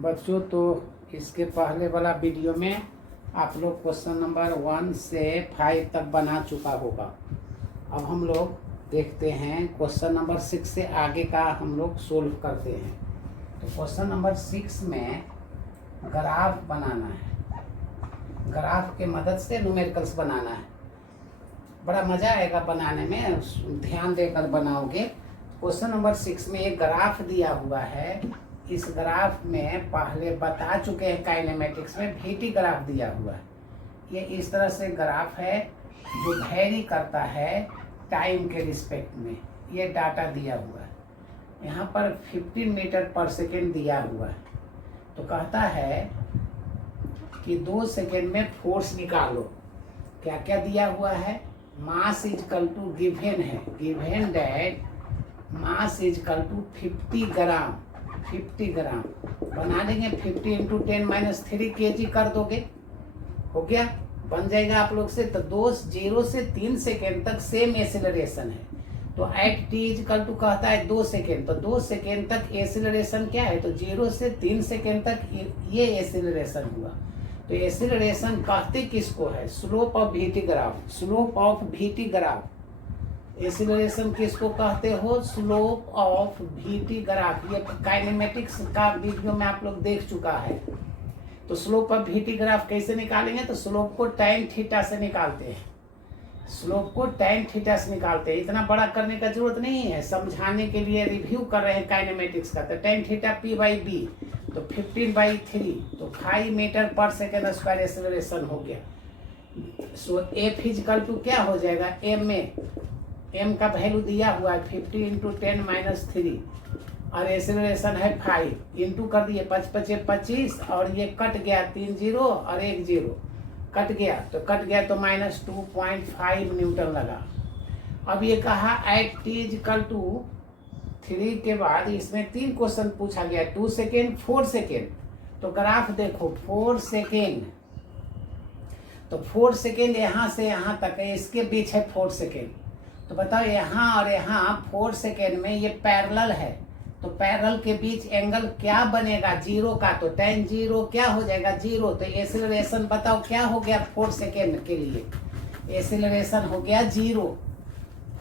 बच्चों, तो इसके पहले वाला वीडियो में आप लोग क्वेश्चन नंबर 1 से 5 तक बना चुका होगा। अब हम लोग देखते हैं क्वेश्चन नंबर 6 से आगे का हम लोग सोल्व करते हैं। तो क्वेश्चन नंबर 6 में ग्राफ बनाना है। ग्राफ के मदद से न्यूमेरिकल्स बनाना है। बड़ा मज़ा आएगा बनाने में, ध्यान देकर बनाओगे। क्वेश्चन नंबर 6 में एक ग्राफ दिया हुआ है। इस ग्राफ में पहले बता चुके हैं काइनेमेटिक्स में, VT ग्राफ दिया हुआ है। ये इस तरह से ग्राफ है जो वेरी करता है टाइम के रिस्पेक्ट में। ये डाटा दिया हुआ है। यहाँ पर 15 मीटर पर सेकेंड दिया हुआ है। तो कहता है कि 2 सेकेंड में फोर्स निकालो। क्या क्या दिया हुआ है? मास इजकल टू गिवन है, given that mass is equal to 50 gram. 50 gram बना लेंगे। 50 इंटू 10-3 kg कर दोगे, हो गया, बन जाएगा आप लोग से। तो 0 से 3 सेकेंड तक सेम एसिलरेशन है। तो एट टी इजकल टू कहता है 2 सेकेंड। तो 2 सेकेंड तक एसिलरेशन क्या है? तो 0 से 3 सेकेंड तक ये एसिलरेशन हुआ। तो एसिलरेशन कहते किसको है? Slope of VT graph. Slope of VT graph acceleration किसको कहते हो? Slope of VT graph. ये काइनेमेटिक्स का वीडियो में आप लोग देख चुका है। तो स्लोप ऑफ VT ग्राफ कैसे निकालेंगे? तो स्लोप को tan थीटा से निकालते हैं। स्लोप को tan थीटा से निकालते हैं। इतना बड़ा करने का जरूरत नहीं है, समझाने के लिए रिव्यू कर रहे हैं काइनेमेटिक्स का। तो tan थीटा P/B, तो 15/3, तो 5 meter per second square acceleration हो गया। सो F इजकल टू क्या हो जाएगा? m का वैल्यू दिया हुआ है 50 इंटू 10-3 और एसिलरेशन है 5 इंटू कर दिए 5×5 = 25 और ये कट गया 3 0 और 1 0 कट गया तो -2.5 न्यूटन लगा। अब ये कहा एट t इजकल टू 3 के बाद इसमें 3 क्वेश्चन पूछा गया, 2 सेकेंड 4 सेकेंड। तो ग्राफ देखो 4 सेकेंड, तो 4 सेकेंड यहाँ से यहाँ तक है, इसके बीच है 4 सेकेंड। तो बताओ यहाँ और यहाँ 4 सेकेंड में ये पैरेलल है। तो पैरेलल के बीच एंगल क्या बनेगा? 0 का। तो tan 0 क्या हो जाएगा? 0। तो एसिलरेशन बताओ क्या हो गया 4 सेकेंड के लिए? एसिलरेशन हो गया 0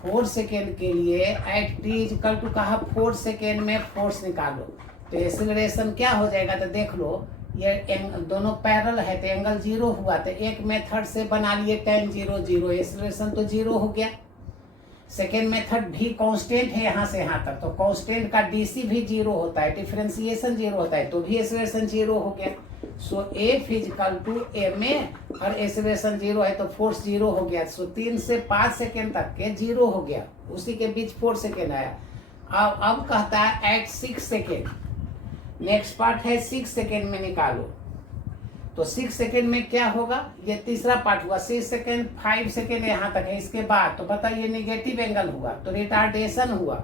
4 सेकेंड के लिए। एट t इजकल टू कहा 4 सेकेंड में फोर्स निकालो। तो एसिलरेशन क्या हो जाएगा? तो देख लो, ये दोनों पैरेलल है तो एंगल 0 हुआ। तो एक मेथड से बना लिए tan 0 0, एसिलरेशन तो 0 हो गया। सेकेंड मेथड भी कांस्टेंट है यहाँ से यहाँ तक, तो कांस्टेंट का DC भी 0 होता है, डिफरेंशिएशन 0 होता है, तो भी एसिलरेशन 0 हो गया। सो F इजकल टू ma और एसिलरेशन 0 है तो फोर्स 0 हो गया। सो 3 से 5 सेकेंड तक के 0 हो गया, उसी के बीच 4 सेकेंड आया। अब कहता है एट 6 सेकेंड। नेक्स्ट पार्ट है 6 सेकेंड में निकालो। तो 6 सेकेंड में क्या होगा? ये तीसरा पार्ट हुआ। 6 सेकेंड 5 सेकेंड यहाँ तक है। इसके बाद तो बताइए निगेटिव एंगल हुआ, तो रिटार्डेशन हुआ।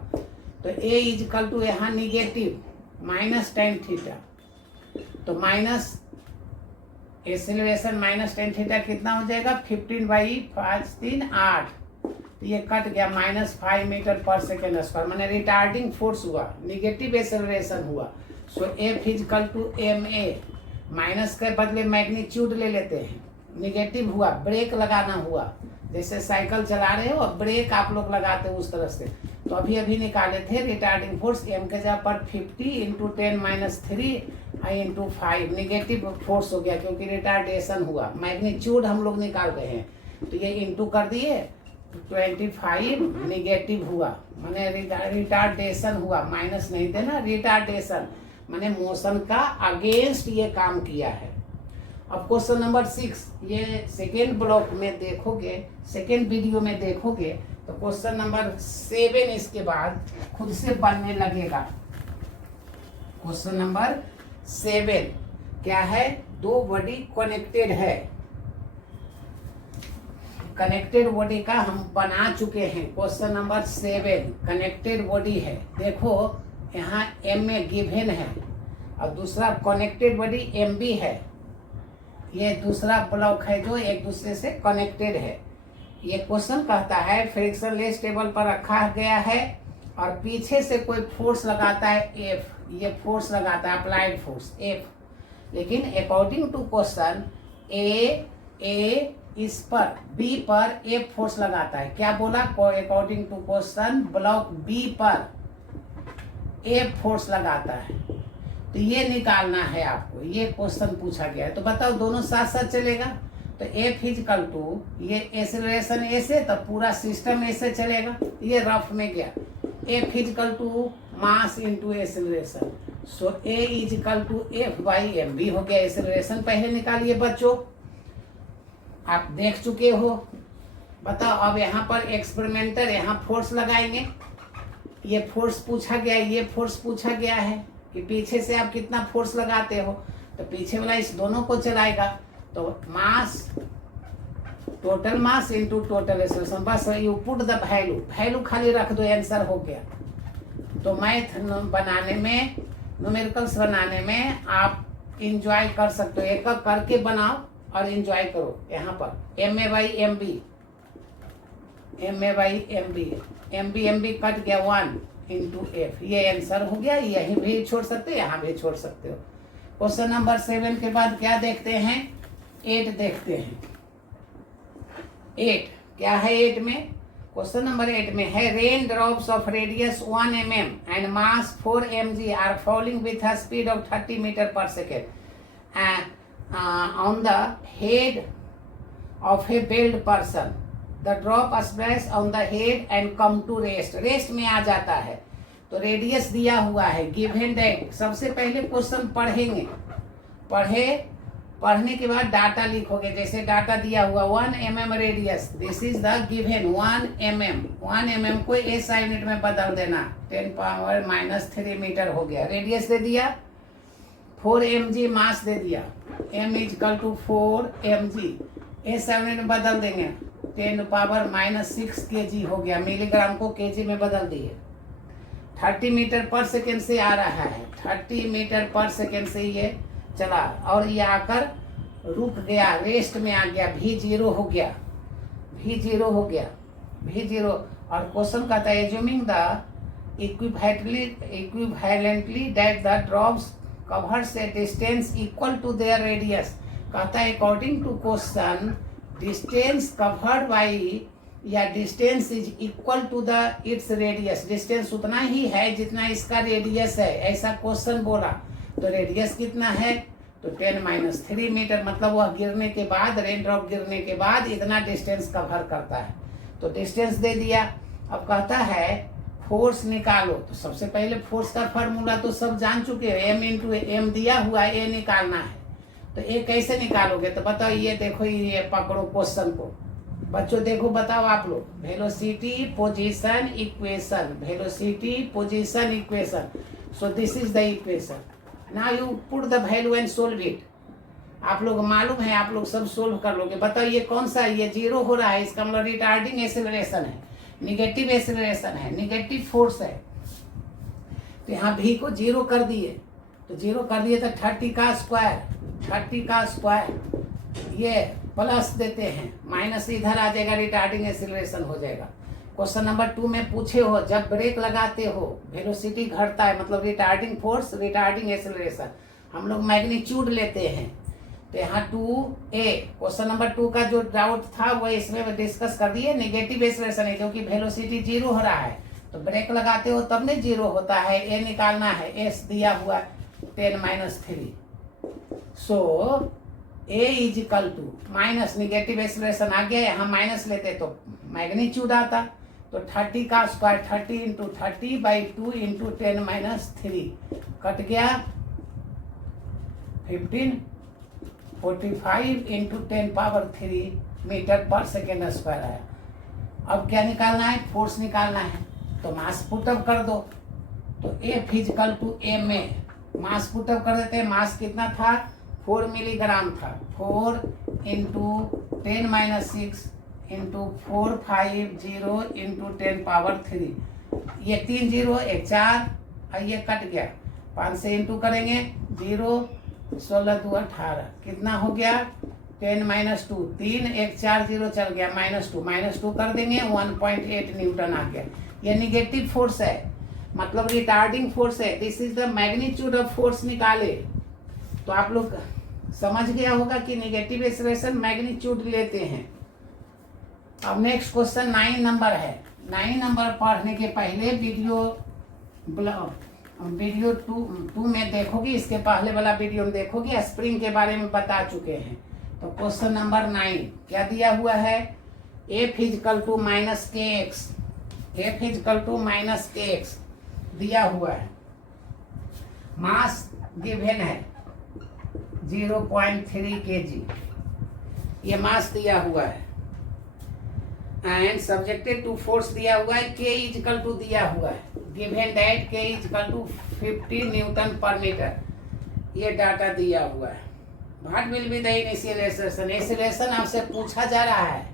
तो A इजकल टू यहाँ निगेटिव -tan थीटा, तो माइनस एसिलरेशन -tan थीटा कितना हो जाएगा? 15/5 3 8। तो ये कट गया -5 मीटर पर सेकेंड स्क्वायर, मैंने रिटार्डिंग फोर्स हुआ, निगेटिव एसिलरेशन हुआ। So F is equal to ma, minus के बदले मैग्नीट्यूड ले लेते हैं, निगेटिव हुआ, ब्रेक लगाना हुआ। जैसे साइकिल चला रहे हो और ब्रेक आप लोग लगाते हो उस तरह से। तो अभी निकाले थे रिटार्डिंग फोर्स m के जगह पर 50 इंटू 10-3 इंटू 5 निगेटिव फोर्स हो गया क्योंकि रिटार्डेशन हुआ। मैग्नीट्यूड हम लोग निकाल रहे हैं, तो ये इंटू कर दिए 25 निगेटिव हुआ, मैंने रिटार्डेशन हुआ, माइनस नहीं थे ना, रिटार्डेशन मैंने मोशन का अगेंस्ट ये काम किया है। अब क्वेश्चन नंबर 6 ये सेकेंड ब्लॉक में देखोगे, सेकेंड वीडियो में देखोगे तो क्वेश्चन नंबर 7 इसके बाद खुद से बनने लगेगा। क्वेश्चन नंबर 7 क्या है? 2 बॉडी कनेक्टेड है। कनेक्टेड बॉडी का हम बना चुके हैं। क्वेश्चन नंबर 7 कनेक्टेड बॉडी है। देखो यहाँ m में गिवन है और दूसरा कनेक्टेड बॉडी MB है। ये दूसरा ब्लॉक है जो एक दूसरे से कनेक्टेड है। ये क्वेश्चन कहता है फ्रिक्शनलेस टेबल पर रखा गया है और पीछे से कोई फोर्स लगाता है F। ये फोर्स लगाता है, अप्लाइड फोर्स एफ। लेकिन अकॉर्डिंग टू क्वेश्चन ए इस पर बी पर एफ फोर्स लगाता है। क्या बोला? According to question block B पर एफ फोर्स लगाता है। तो ये निकालना है आपको, ये क्वेश्चन पूछा गया है। तो बताओ दोनों साथ साथ चलेगा। तो एफ इजकल टू ये एक्सेलरेशन ए से, तो पूरा सिस्टम ए से चलेगा। ये रफ में गया। F is equal to mass into acceleration, so A is equal to F by M B हो गया। एक्सेलरेशन पहले निकालिए बच्चों, आप देख चुके हो। बताओ अब यहाँ पर एक्सपेरिमेंटर यहाँ फोर्स लगाएंगे। ये फोर्स पूछा गया, ये फोर्स पूछा गया है कि पीछे से आप कितना फोर्स लगाते हो। तो पीछे वाला इस दोनों को चलाएगा। तो mass, total mass into total acceleration, बस यू पुट द वैल्यू खाली रख दो, आंसर हो गया। तो मैथ बनाने में, न्यूमेरिकल्स बनाने में आप इंजॉय कर सकते हो। एक एक करके बनाओ और इंजॉय करो। यहाँ पर M A by M B, M A by M B cut गया 1 इंटू एफ, ये आंसर हो गया। यहीं भी छोड़ सकते हो, यहाँ भी छोड़ सकते हो। क्वेश्चन नंबर 7 के बाद क्या देखते हैं? 8 देखते हैं। 8 क्या है? 8 में, क्वेश्चन नंबर 8 में है rain drops of radius 1 mm and mass 4 mg are falling with a speed of 30 metre per second on the head of a bald person. The drop splash on the head and come to rest. Rest में आ जाता है। तो radius दिया हुआ है, given that. सबसे पहले क्वेश्चन पढ़ेंगे, पढ़ने के बाद डाटा लिखोगे। जैसे डाटा दिया हुआ 1 mm radius, this is the given 1 mm को SI यूनिट में बदल देना, 10⁻³ मीटर हो गया। रेडियस दे दिया, 4 mg मास दे दिया, m is equal to 4 mg, SI unit में बदल देंगे, 10⁻⁻6 kg हो गया। मिलीग्राम को kg में बदल दिए। 30 मीटर पर सेकेंड से आ रहा है, 30 मीटर पर सेकेंड से ये चला और ये आकर रुक गया, रेस्ट में आ गया। V0 हो गया, V0 हो गया, V0। और क्वेश्चन कहता है assuming the equivalently that the drops covers a distance equal to their radius. कहता है according to question distance covered by या distance is equal to the its radius. Distance उतना ही है जितना इसका रेडियस है, ऐसा क्वेश्चन बोला। तो रेडियस कितना है? तो 10⁻³ मीटर, मतलब वह गिरने के बाद, रेन ड्रॉप गिरने के बाद इतना डिस्टेंस कवर करता है। तो डिस्टेंस दे दिया। अब कहता है फोर्स निकालो। तो सबसे पहले फोर्स का फार्मूला तो सब जान चुके हो, m इंटू एम दिया हुआ है, ए निकालना है। तो ए कैसे निकालोगे? तो बताओ, ये देखो, ये पकड़ो क्वेश्चन को बच्चों, देखो बताओ आप लोग। Velocity position equation, velocity position equation. So this is the equation. Now you put the value and solve it. आप लोग मालूम है, आप लोग सब सोल्व कर लोगे। बताओ ये कौन सा? ये 0 हो रहा है, इसका मतलब रिटार्डिंग एक्सेलरेशन है, निगेटिव एक्सेलरेशन है, निगेटिव फोर्स है। तो यहाँ भी को 0 कर दिए, तो 0 कर दिए तो 30 का स्क्वायर, ये प्लस देते हैं, माइनस इधर आ जाएगा, रिटार्डिंग एक्सेलरेशन हो जाएगा। क्वेश्चन नंबर 2 में पूछे हो, जब ब्रेक लगाते हो वेलोसिटी घटता है, मतलब रिटार्डिंग फोर्स, रिटार्डिंग एक्सेलरेशन। हम लोग मैग्नीट्यूड लेते हैं। तो यहाँ 2a, क्वेश्चन नंबर 2 का जो डाउट था वो इसमें डिस्कस कर दिए। नेगेटिव एक्सेलरेशन है क्योंकि वेलोसिटी 0 हो रहा है, तो ब्रेक लगाते हो तब नहीं 0 होता है। ए निकालना है, एस दिया हुआ 10⁻3। So A is equal to minus, negative acceleration आ गया, यहाँ माइनस लेते तो मैग्नीट्यूड आता। तो 30 का स्क्वायर, 30 इंटू 30/2 इंटू 10⁻3 कट गया 15, 45 into 10⁻³ metre per second square आया। अब क्या निकालना है? फोर्स निकालना है। तो मास पुटअप कर दो। तो ए फिजिकल टू ए में मास पुटअप कर देते हैं। मास कितना था? 4 मिलीग्राम था। 4 इंटू 10⁻6 इंटू 450 इंटू 10⁻3, ये 3 0 1 4 और ये कट गया। 5 से इंटू करेंगे 0, 16 2 18, कितना हो गया? 10⁻2, 3 1 4 0 चल गया, -2 कर देंगे, 1.8 न्यूटन आ गया। ये निगेटिव फोर्स है। मतलब रिटार्डिंग फोर्स है। This is the magnitude of force निकाले। तो आप लोग समझ गया होगा कि नेगेटिव एक्सेलरेशन मैग्नीट्यूड लेते हैं। अब नेक्स्ट क्वेश्चन 9 नंबर है। 9 नंबर पढ़ने के पहले वीडियो टू में देखोगे, इसके पहले वाला वीडियो में देखोगे, स्प्रिंग के बारे में बता चुके हैं। तो क्वेश्चन नंबर 9 क्या दिया हुआ है? F is equal to minus K X, F is equal to minus K X दिया हुआ है। मास गिवन है 0.3 kg, ये मास दिया हुआ है। एंड सब्जेक्टेड टू फोर्स दिया हुआ है, K इजकल टू दिया हुआ है, given that K is equal to 50 newton per meter, ये डाटा दिया हुआ है। What will be the initial acceleration, acceleration आपसे पूछा जा रहा है।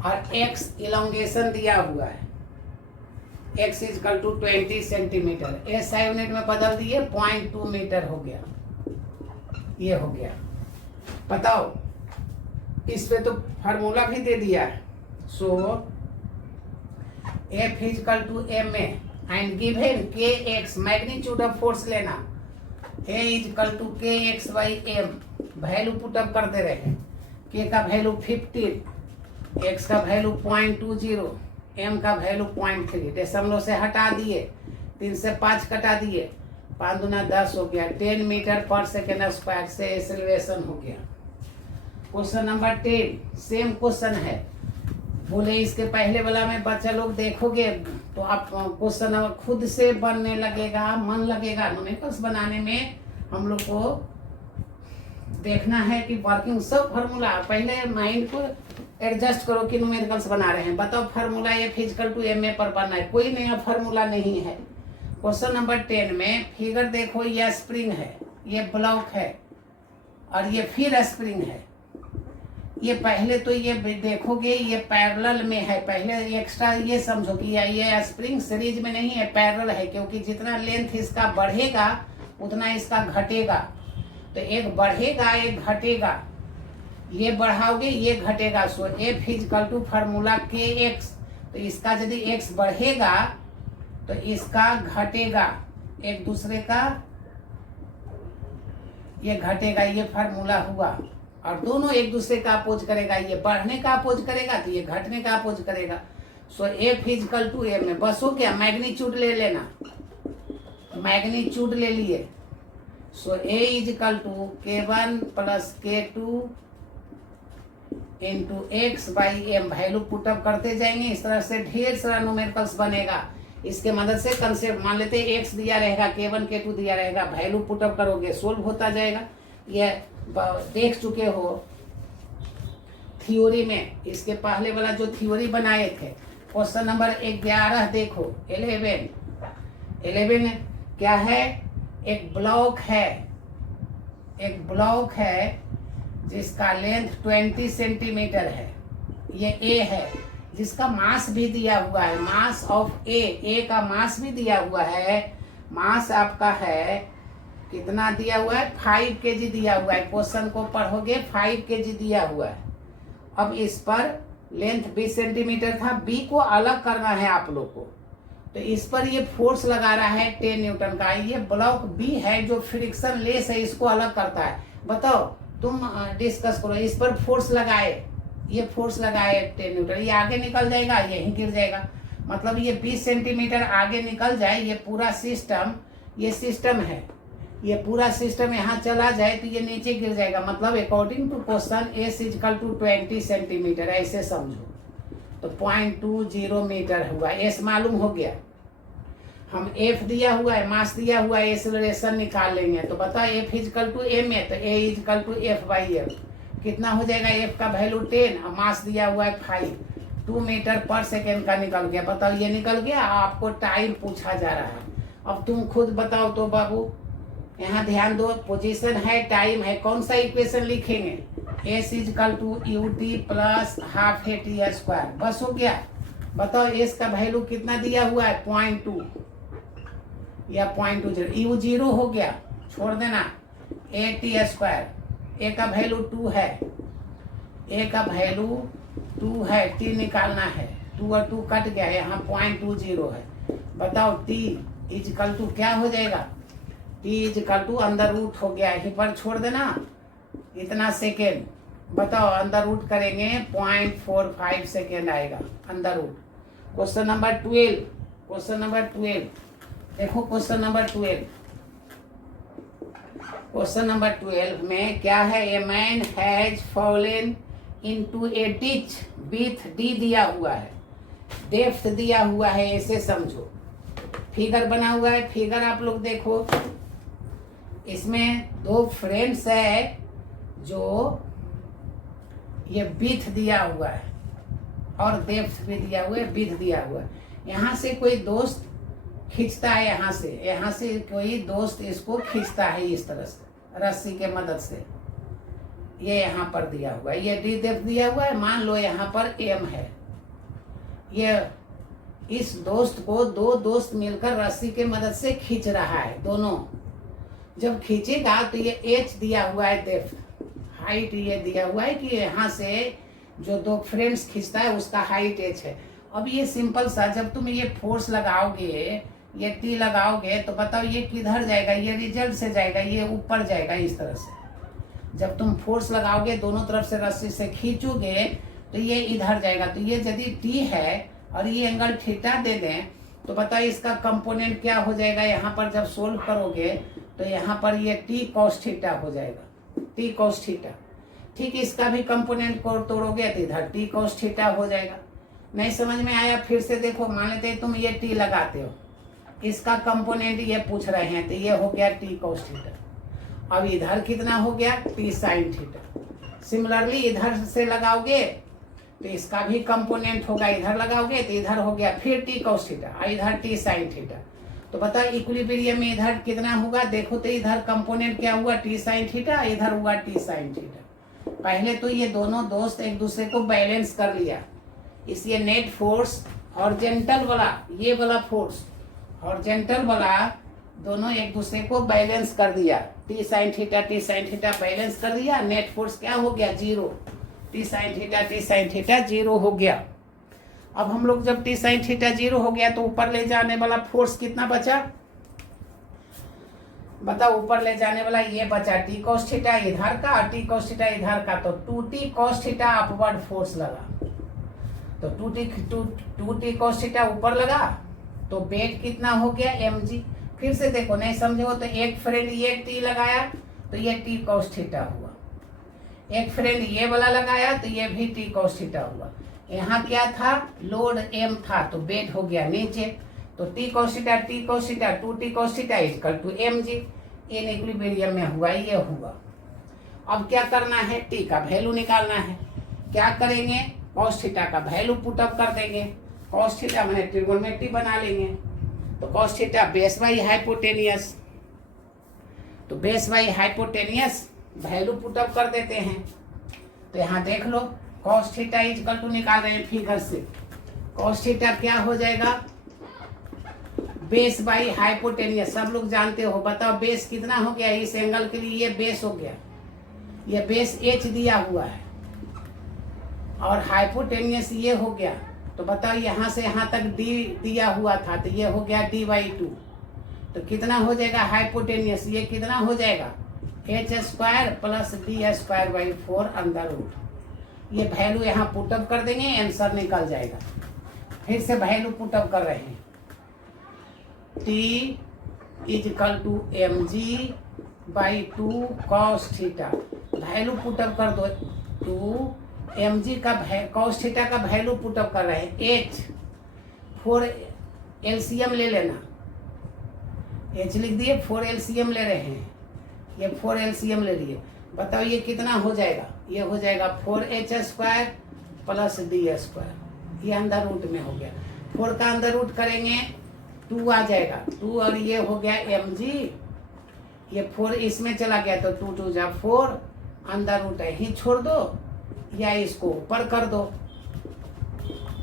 और x इलोंगेशन दिया हुआ है, x is equal to 20 centimeter, SI unit में बदल दिए 0.2 मीटर हो गया, ये हो गया। बताओ, इस पे तो फार्मूला भी दे दिया है। So F is equal to M and given kx, magnitude of force लेना, A is equal to kx by M, value put up करते रहे। k का वैल्यू 15, x का वैल्यू 0.20, m का वैल्यू 0.3, दशमलव से हटा दिए, 3 से 5 कटा दिए, 5 दूना 10 हो गया, 10 मीटर पर सेकेंड स्क्वायर से एक्सेलरेशन हो गया। क्वेश्चन नंबर 10 सेम क्वेश्चन है। बोले इसके पहले वाला में बच्चा लोग देखोगे तो आप क्वेश्चन खुद से बनने लगेगा, मन लगेगा। न्यूमेरिकल्स बनाने में हम लोग को देखना है कि वर्किंग सब फार्मूला, पहले माइंड को एडजस्ट करो कि न्यूमेरिकल्स बना रहे हैं। बताओ formula F is equal to M A पर बनना है, कोई नया फार्मूला नहीं है। क्वेश्चन नंबर 10 में फिगर देखो, यह स्प्रिंग है, ये ब्लॉक है और ये फिर स्प्रिंग है। ये पहले तो ये देखोगे ये पैरेलल में है, पहले एक्स्ट्रा ये समझो कि ये स्प्रिंग सीरीज में नहीं है, पैरेलल है, क्योंकि जितना लेंथ इसका बढ़ेगा उतना इसका घटेगा। तो एक बढ़ेगा एक घटेगा, ये बढ़ाओगे ये घटेगा। So F is equal to formula kx, तो इसका यदि x बढ़ेगा तो इसका घटेगा, एक दूसरे का ये घटेगा, ये फार्मूला हुआ। और दोनों एक दूसरे का अपोज करेगा, ये बढ़ने का अपोज करेगा तो ये घटने का अपोज करेगा। सो F इजकल टू एम में बस हो गया, मैग्नीट्यूड ले लेना, मैग्नीट्यूड ले लिए। So A is equal to K1 plus K2 into X by M, value put up करते जाएंगे। इस तरह से ढेर सारा न्यूमेरिकल्स बनेगा। इसके मदद से कंसेप्ट मान लेते हैं x दिया रहेगा, K1 K2 दिया रहेगा, वैल्यू पुटअप करोगे सोल्व होता जाएगा। ये देख चुके हो थ्योरी में, इसके पहले वाला जो थ्योरी बनाए थे। क्वेश्चन नंबर 11 देखो, 11 क्या है? एक ब्लॉक है, एक ब्लॉक है जिसका लेंथ 20 सेंटीमीटर है, ये A है, जिसका मास भी दिया हुआ है, मास ऑफ A का मास भी दिया हुआ है। मास आपका है कितना दिया हुआ है? 5 kg दिया हुआ है। क्वेश्चन को पढ़ोगे 5 kg दिया हुआ है। अब इस पर लेंथ 20 सेंटीमीटर था, B को अलग करना है आप लोग को। तो इस पर ये फोर्स लगा रहा है 10 न्यूटन का। ये ब्लॉक B है जो फ्रिक्शन लेस है, इसको अलग करता है। बताओ, तुम डिस्कस करो। इस पर फोर्स लगाए, ये फोर्स लगाए 10 न्यूटन, ये आगे निकल जाएगा, यहीं गिर जाएगा। मतलब ये 20 सेंटीमीटर आगे निकल जाए, ये पूरा सिस्टम, ये सिस्टम है, ये पूरा सिस्टम यहाँ चला जाए तो ये नीचे गिर जाएगा। मतलब according to question S is equal to 20 centimeter, ऐसे समझो। तो 0.20 मीटर हुआ, S मालूम हो गया। हम F दिया हुआ है, मास दिया हुआ है, एक्सेलरेशन निकाल लेंगे। तो बता F इजकल टू m है, तो A is equal to F by M कितना हो जाएगा? F का वैल्यू 10 और मास दिया हुआ है 5, 2 मीटर पर सेकेंड का निकल गया। बताओ, ये निकल गया। आपको टाइम पूछा जा रहा है, अब तुम खुद बताओ तो बाबू। यहाँ ध्यान दो, पोजीशन है, टाइम है, कौन सा इक्वेशन लिखेंगे? S is equal to ut plus half AT square, बस हो गया। बताओ S का वैल्यू कितना दिया हुआ है? 0.2 या 0.20, U 0 हो गया, छोड़ देना। AT स्क्वायर, A का वैल्यू 2 है, A का वैल्यू 2 है, T निकालना है, 2 और 2 कट गया, यहाँ 0.20 है। बताओ टी इजकल टू क्या हो जाएगा, टी इजकल टू अंदर रूट हो गया, यहीं पर छोड़ देना इतना सेकेंड। बताओ अंदर रूट करेंगे 0.45 सेकेंड आएगा अंदर root. Question number 12, question number 12 देखो, क्वेश्चन नंबर 12, क्वेश्चन नंबर 12 में क्या है, a man has fallen into A ditch with D दिया हुआ है, डेप्थ दिया हुआ है, ऐसे समझो। फिगर बना हुआ है, फिगर आप लोग देखो, इसमें दो फ्रेंड्स है जो ये विथ दिया हुआ है और डेप्थ भी दिया हुआ है, विथ दिया हुआ है। यहाँ से कोई दोस्त खींचता है, यहाँ से कोई दोस्त इसको खींचता है इस तरह से रस्सी के मदद से, ये यहाँ पर दिया हुआ है, ये डी डेप्थ दिया हुआ है, मान लो यहाँ पर एम है। ये इस दोस्त को दो दोस्त मिलकर रस्सी के मदद से खींच रहा है, दोनों जब खींचेगा तो ये एच दिया हुआ है, डेप्थ हाइट ये दिया हुआ है कि यहाँ से जो दो फ्रेंड्स खींचता है उसका हाइट एच है। अब ये सिंपल सा, जब तुम ये फोर्स लगाओगे, ये टी लगाओगे, तो बताओ ये किधर जाएगा, ये रिजल्ट से जाएगा, ये ऊपर जाएगा इस तरह से। जब तुम फोर्स लगाओगे दोनों तरफ से रस्सी से खींचोगे तो ये इधर जाएगा। तो ये यदि टी है और ये एंगल थीटा दे दें तो बताओ इसका कंपोनेंट क्या हो जाएगा, यहाँ पर जब सोल्व करोगे तो यहाँ पर ये टी कॉस थीटा हो जाएगा, टी कॉस थीटा। ठीक, इसका भी कंपोनेंट को तोड़ोगे तो इधर टी कॉस थीटा हो जाएगा। नहीं समझ में आया, फिर से देखो, मान लेते तुम ये टी लगाते हो, इसका कंपोनेंट ये पूछ रहे हैं, तो ये हो गया टी कॉस थीटा। अब इधर कितना हो गया, टी साइन थीटा। सिमिलरली इधर से लगाओगे तो इसका भी कंपोनेंट होगा, इधर लगाओगे तो इधर हो गया फिर टी कॉस थीटा और इधर टी साइन थीटा। तो बताओ इक्विलिब्रियम में इधर कितना होगा, देखो तो इधर कंपोनेंट क्या हुआ, टी साइन थीटा, इधर हुआ टी साइन थीटा। पहले तो ये दोनों दोस्त एक दूसरे को बैलेंस कर लिया, इसलिए नेट फोर्स हॉरिजॉन्टल वाला, ये वाला फोर्स हॉरिजॉन्टल वाला दोनों एक दूसरे को बैलेंस कर दिया, टी साइन थीटा बैलेंस कर दिया, नेट फोर्स क्या हो गया, zero. T sine theta zero हो गया। अब हम लोग जब टी साइन थीटा जीरो हो गया तो ऊपर ले जाने वाला फोर्स कितना बचा, बताओ, ऊपर ले जाने वाला ये बचा टी कॉस थीटा इधर का और टी कॉस थीटा इधर का, तो 2t cos theta upward force लगा, तो 2t कॉस थीटा ऊपर लगा, तो वेट कितना हो गया mg। फिर से देखो, नहीं समझो तो एक फ्रेंड ये टी लगाया तो ये टी कॉस थीटा हुआ, एक फ्रेंड ये वाला लगाया तो ये भी टी कॉस थीटा हुआ। यहाँ क्या था, लोड m था तो वेट हो गया नीचे, तो T cos theta 2t cos theta equal to mg। In equilibrium में हुआ, ये हुआ। अब क्या करना है, टी का वैल्यू निकालना है। क्या करेंगे, कॉस थीटा का वैल्यू पुट अप कर देंगे, कॉस थीटा मैंने ट्रिगोनोमेट्री बना लेंगे, तो cos theta base by hypotenuse, तो base by hypotenuse value put up कर देते हैं। तो यहाँ देख लो, कॉस थीटा इक्वल टू निकाल रहे हैं फिगर से, कॉस थीटा क्या हो जाएगा, बेस बाई हाइपोटेनियस, सब लोग जानते हो। बताओ बेस कितना हो गया, इस एंगल के लिए ये बेस हो गया, ये बेस h दिया हुआ है और हाइपोटेनियस ये हो गया, तो बताओ यहाँ से यहाँ तक d दिया हुआ था तो ये हो गया d/2, तो कितना हो जाएगा हाइपोटेनियस, ये कितना हो जाएगा h² plus d²/4 under root. ये वैल्यू यहाँ पुटअप कर देंगे, आंसर निकल जाएगा। फिर से वैल्यू पुटअप कर रहे हैं, t equal to mg/2 cos theta, value put up कर दो, 2 mg का cos थीटा का वैल्यू पुटअप कर रहे हैं, h 4 एलसीएम ले लेना, h लिख दिए, 4 एलसीएम ले रहे हैं, ये 4 एलसीएम ले लिए। बताओ ये कितना हो जाएगा, ये हो जाएगा 4h² प्लस d², ये अंदर रूट में हो गया। 4 का अंदर रूट करेंगे 2 आ जाएगा, 2 और ये हो गया mg, ये 4 इसमें चला गया तो 2 2 जा 4, अंदर रूट है ही छोड़ दो या इसको ऊपर कर दो,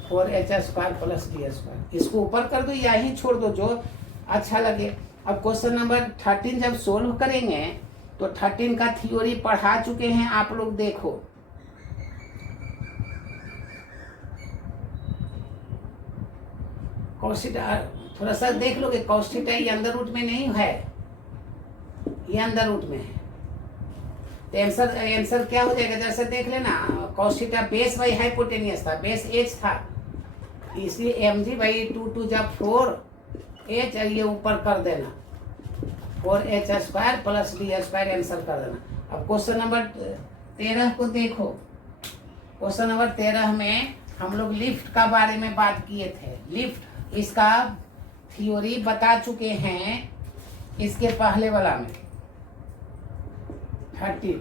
4h² प्लस d², इसको ऊपर कर दो या ही छोड़ दो, जो अच्छा लगे। अब क्वेश्चन नंबर 13 जब सोल्व करेंगे तो 13 का थ्योरी पढ़ा चुके हैं आप लोग, देखो cos थीटा थोड़ा सा देख लोगे cos थीटा ये अंदर रूट में नहीं है, ये अंदर रूट में है। तो आंसर क्या हो जाएगा, जैसे देख लेना cos theta base by hypotenuse था, बेस एच था, इसलिए mg बाई 2 जब 4h ये ऊपर कर देना 4h square plus D square answer कर देना। अब क्वेश्चन नंबर 13 को देखो। क्वेश्चन नंबर 13 में हम लोग लिफ्ट का बारे में बात किए थे। लिफ्ट इसका थ्योरी बता चुके हैं इसके पहले वाला में 30,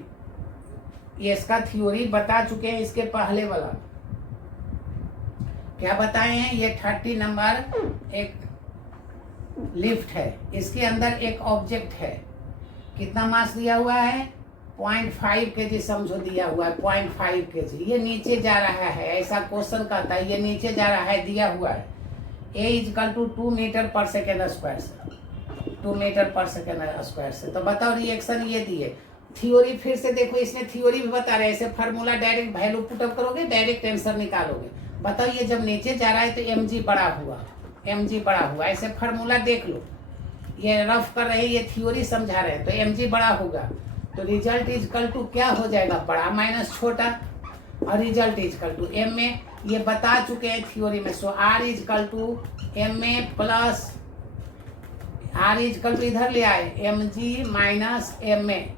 ये इसका थ्योरी बता चुके हैं इसके पहले वाला। क्या बताए हैं, ये 30 नंबर एक लिफ्ट है, इसके अंदर एक ऑब्जेक्ट है, कितना मास दिया हुआ है 0.5 kg समझो दिया हुआ है 0.5 kg, ये नीचे जा रहा है, ऐसा क्वेश्चन कहता है ये नीचे जा रहा है, दिया हुआ है a is equal to 2 metre per second square से, 2 मीटर पर सेकेंड स्क्वायर से। तो बताओ रिएक्शन ये दिए। थ्योरी फिर से देखो, इसने थ्योरी भी बता रहे हैं, ऐसे फार्मूला डायरेक्ट वैल्यू पुटअप करोगे डायरेक्ट आंसर निकालोगे। बताओ ये जब नीचे जा रहा है तो mg बड़ा हुआ, mg बड़ा हुआ, ऐसे फार्मूला देख लो, ये रफ कर रहे हैं, ये थ्योरी समझा रहे हैं, तो mg बड़ा होगा तो रिजल्ट इजकल टू क्या हो जाएगा, बड़ा माइनस छोटा, और रिजल्ट इजकल टू m में, ये बता चुके हैं थ्योरी में। सो r इजकल टू m में प्लस r इजकल टू इधर ले आए mg माइनस m में,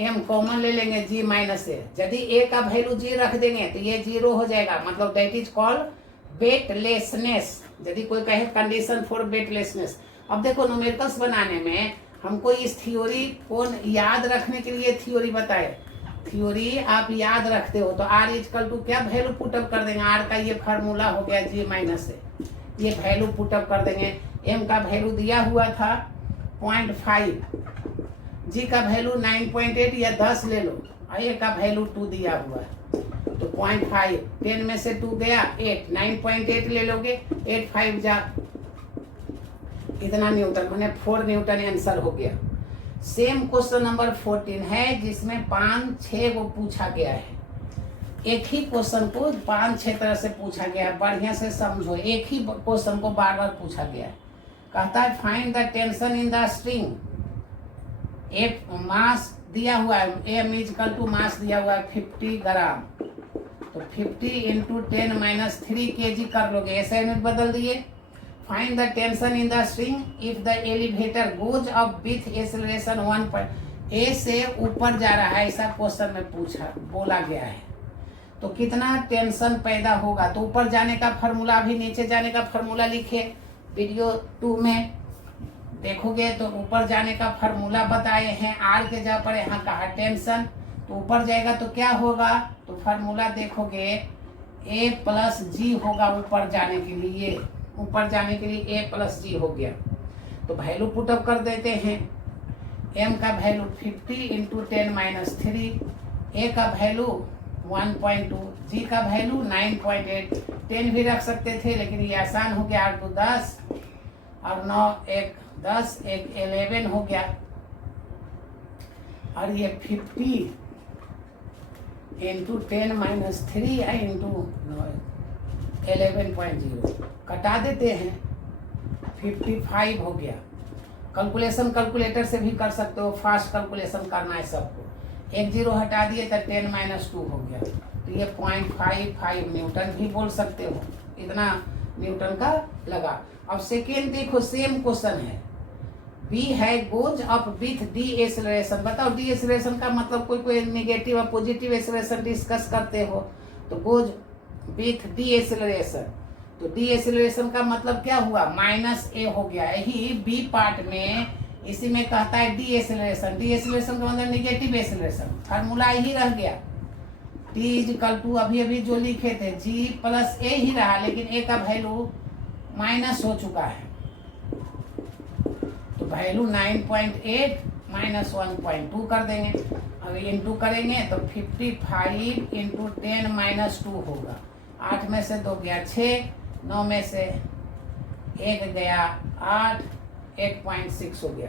m कॉमन ले लेंगे g माइनस ए, यदि a का वैल्यू g रख देंगे तो ये 0 हो जाएगा, मतलब दैट इज कॉल्ड वेटलेसनेस। यदि कोई कहे कंडीशन फॉर वेटलेसनेस। अब देखो न्यूमेरिकल्स बनाने में हमको इस थ्योरी को याद रखने के लिए थ्योरी बताए, थ्योरी आप याद रखते हो तो r इजकल टू क्या वैल्यू पुटअप कर देंगे, r का ये फार्मूला हो गया g माइनस ए, ये वैल्यू पुटअप कर देंगे। m का वैल्यू दिया हुआ था 0.5, g का वैल्यू 9.8 या 10 ले लो, और a का वैल्यू 2 दिया हुआ है, तो 0.5 10 में से 2 गया 8, 9.8 ले लोगे, 8 5 जा इतना न्यूटन, मैंने 4 न्यूटन आंसर हो गया। सेम क्वेश्चन नंबर 14 है जिसमें 5-6 को पूछा गया है, एक ही क्वेश्चन को 5-6 तरह से पूछा गया है, बढ़िया से समझो, एक ही क्वेश्चन को बार बार पूछा गया है। कहता है find the tension in the string, एक मास दिया हुआ है, m इजकल टू मास दिया हुआ है 50 ग्राम, तो 50 इंटू 10-3 kg कर लोगे, ऐसे यूनिट बदल दिए। Find the tension in the string if the elevator goes up with acceleration 1 a से ऊपर जा रहा है, ऐसा क्वेश्चन में पूछा बोला गया है, तो कितना टेंशन पैदा होगा। तो ऊपर जाने का फार्मूला, अभी नीचे जाने का फार्मूला लिखे वीडियो 2 में देखोगे तो ऊपर जाने का फार्मूला बताए हैं, r के जगह पर यहाँ कहा टेंशन, तो ऊपर जाएगा तो क्या होगा, तो फार्मूला देखोगे a प्लस जी होगा, ऊपर जाने के लिए, ऊपर जाने के लिए a प्लस जी हो गया। तो वैल्यू पुटअप कर देते हैं, m का वैल्यू 50 इंटू 10-3, a का वैल्यू 1.2, g का वैल्यू 9.8, 10 भी रख सकते थे लेकिन ये आसान हो गया, 8 2 10 और 9 1 10, 1 11 हो गया, और ये 50 इंटू 10-3 इंटू 11.0 कटा देते हैं, 55 हो गया। कैलकुलेशन कैलकुलेटर से भी कर सकते हो, फास्ट कैलकुलेशन करना है सबको, 1 0 हटा दिए तो 10-2 हो गया, तो ये 0.55 न्यूटन भी बोल सकते हो, इतना न्यूटन का लगा। अब सेकेंड देखो, सेम क्वेश्चन है, बी है goes up with D acceleration. बताओ डी एक्सेलरेशन का मतलब, कोई नेगेटिव और पॉजिटिव एक्सेलरेशन डिस्कस करते हो, तो गोज विथ डी एक्सेलरेशन, तो डी एक्सेलरेशन का मतलब क्या हुआ, -a हो गया। यही बी पार्ट में इसी में कहता है डी एक्सेलरेशन, डी एक्सेलरेशन का मतलब नेगेटिव एक्सेलरेशन, फार्मूला यही रह गया, टी इजकल टू अभी अभी जो लिखे थे जी प्लस ए ही रहा, लेकिन ए का वैल्यू माइनस हो चुका है, तो वैल्यू 9.8 माइनस 1.2 कर देंगे। अगर इंटू करेंगे तो 55 इंटू 10-2 होगा, 8 में से 2 गया 6, 9 में से 1 गया 8, 8.6 हो गया।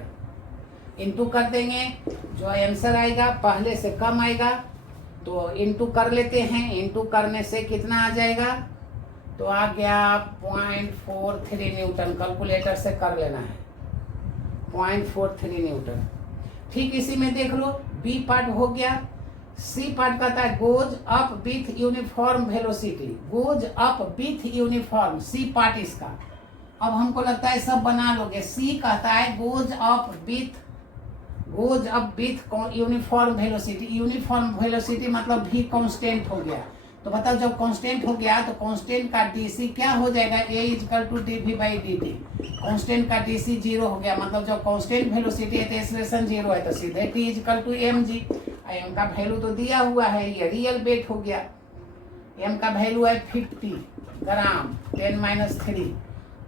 इंटू कर देंगे, जो आंसर आएगा पहले से कम आएगा, तो इंटू कर लेते हैं, इंटू करने से कितना आ जाएगा, तो आ गया 0.43 न्यूटन। कैलकुलेटर से कर लेना है 0.43 न्यूटन। ठीक इसी में देख लो बी पार्ट हो गया। सी पार्ट कहता है goes up with uniform velocity, goes up with uniform, C part इसका। अब हमको लगता है सब बना लोगे। सी कहता है goes up with uniform velocity. Uniform velocity मतलब भी कांस्टेंट हो गया। तो बताओ जब कांस्टेंट हो गया तो कांस्टेंट का डीसी क्या हो जाएगा, A equal to DV by D T. Constant का डीसी 0 हो गया, मतलब जब कांस्टेंट वेलोसिटी है तो एक्सेलरेशन 0 है, तो सीधे T equal to M G. M का वैल्यू तो दिया हुआ है, ये रियल वेट हो गया। एम का वैल्यू है 50 ग्राम 10-3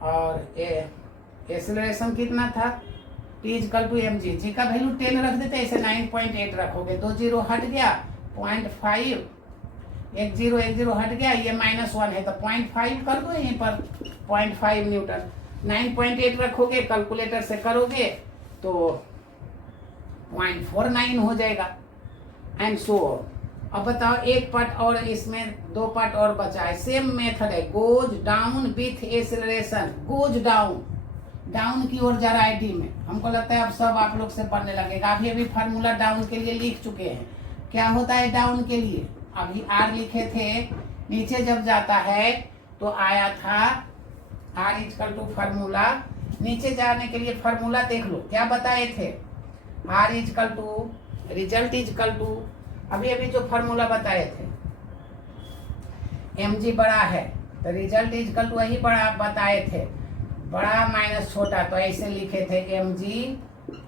और एक्सेलरेशन कितना था, T equal to M G. G का वैल्यू 10 रख देते, ऐसे 9.8 रखोगे, 2 0 हट गया 0.5, 1 0 हट गया, ये -1 है तो 0.5 कर दो यहीं पर 0.5 न्यूटन। 9.8 रखोगे कैलकुलेटर से करोगे तो 0.49 हो जाएगा एंड सो। अब बताओ एक पार्ट और, इसमें 2 पार्ट और बचा है। सेम मेथड है, goes down with acceleration. Goes down की ओर जा रहा है डी में। हमको लगता है अब सब आप लोग से पढ़ने लगेगा। अभी फार्मूला डाउन के लिए लिख चुके हैं। क्या होता है डाउन के लिए, अभी आर लिखे थे, नीचे जब जाता है तो आया था आर इक्वल टू फार्मूला। नीचे जाने के लिए फार्मूला देख लो क्या बताए थे, R equal to result equal to, अभी जो फार्मूला बताए थे, एम जी बड़ा है तो रिजल्ट इक्वल टू वही बड़ा बताए थे, बड़ा माइनस छोटा, तो ऐसे लिखे थे एम जी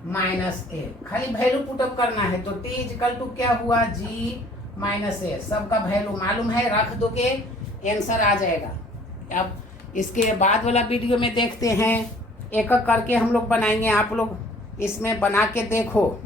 माइनस ए। खाली वैल्यू पुटअप करना है तो टी इक्वल टू क्या हुआ, जी माइनस ए। सबका वैल्यू मालूम है, रख दोगे आंसर आ जाएगा। अब इसके बाद वाला वीडियो में देखते हैं, एक एक करके हम लोग बनाएंगे। आप लोग इसमें बना के देखो।